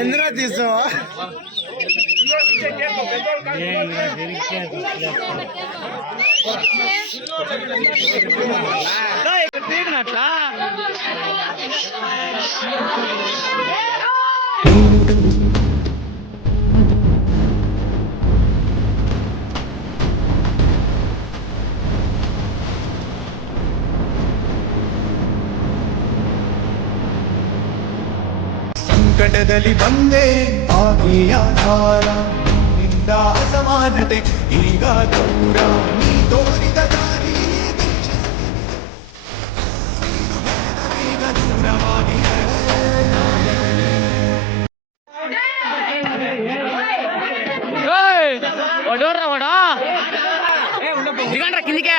ఎందులో తీసుకోవా ಸಂಕಟದಲ್ಲಿ ಬಂದೆ ಆಗಿಯ ಧಾರ. ನಿಂದ ಅಸಮಾನತೆ ಈಗ ದೂರ. ನೀ ತೋರಿದ ದಾರಿ ಈಗ ದೂರವಾಗಿದೆ ದಿಗಂಡ್ರ ಕಿಂದಿಗೆ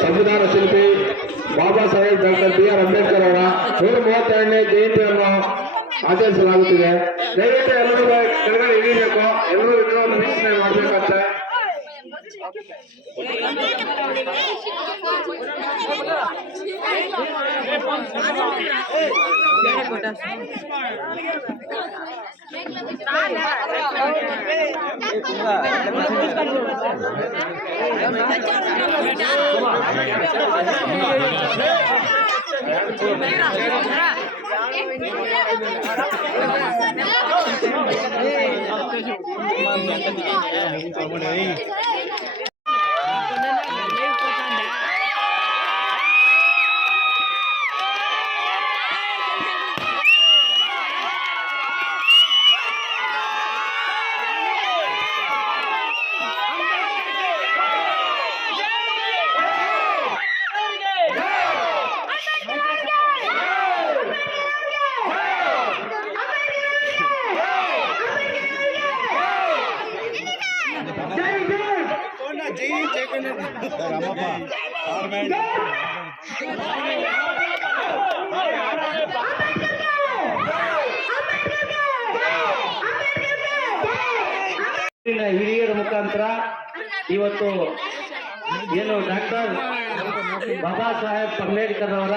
ಸಂವಿಧಾನ ಶಿಲ್ಪಿ Baba Saheb doctor B R Ambedkar ಅವರ ನೂರ ಮೂವತ್ತೆರಡನೇ ಜಯಂತಿಯನ್ನು ಆಚರಿಸಲಾಗುತ್ತಿದೆ ದಯವಿಟ್ಟು ಎಲ್ಲರೂ ಕೆಳಗಡೆ ಇಳಿಬೇಕು ಎಲ್ಲರೂ ವಿಗ್ರಹವನ್ನು Hey, ಹಿರಿಯರ ಮುಖಾಂತರ ಇವತ್ತು ಏನು ಡಾಕ್ಟರ್ ಬಾಬಾ ಸಾಹೇಬ್ ಅಂಬೇಡ್ಕರ್ ಅವರ